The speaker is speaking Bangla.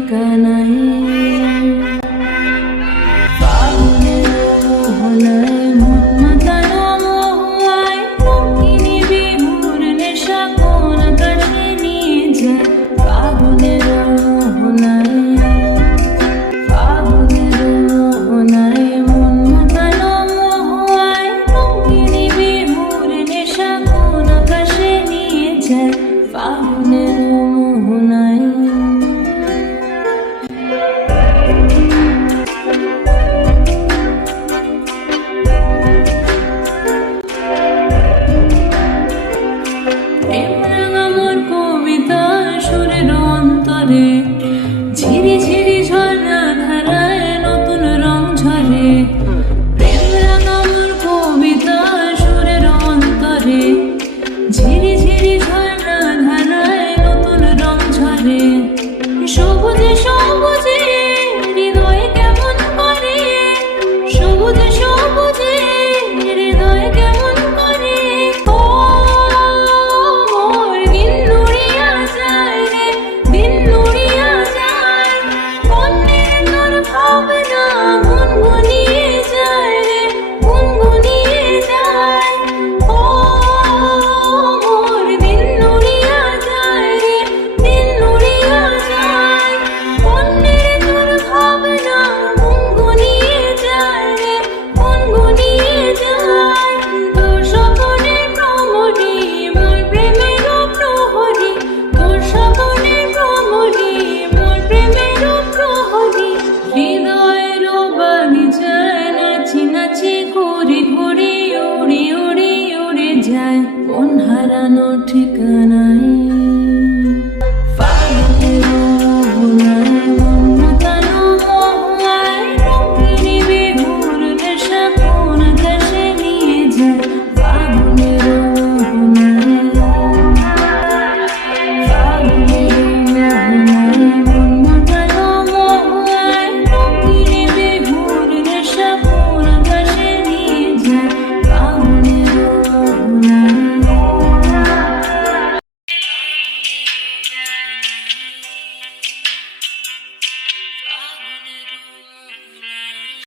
ঠিকানায় ফাগুনের মোহনায় মন মাতানো মহুয়ায় রঙিনী বিহুর নেশা কোন আকাশে নিয়ে যায় ফাগুনের মোহনায় মন মাতানো মহুয়ায় রঙিনী বিহুর নেশা কোন আকাশে নিয়ে যায় ফাগুনের মোহনায় ঝিরি ঝিরি ঝর্ণা ধারায় নতুন রং ঝরে প্রেম রাঙা মোর কবিতা সুরের অন্তরে ঝিরি ঝিরি ঝর্ণা ধারায় নতুন রং ঝরে সবুজে সবুজে হৃদয় কেমন করে সবুজে সবুজে হৃদয় কেমন করে ও মোর দিন নুড়িয়া যায় রে দিন নুড়িয়া যায় মনের তোর ভাবনা গুনগুনিয়ে যায় রে গুনগুনিয়ে যায় ও মোর দিন নুড়িয়া যায় রে দিন নুড়িয়া যায় মনের তোর ভাবনা গুনগুনিয়ে যায় রে গুনগুনিয়ে যায় তোর স্বপ্নের ভ্রমণী মোর প্রেমের প্রহরী তোর স্বপ্নের ভ্রমণী মোর প্রেমের প্রহরী হৃদয়ের বাগিচায় নাচি নাচি ঘুরে ঘুরে উড়ে উড়ে উড়ে যায় কোন হারানো ঠিকানা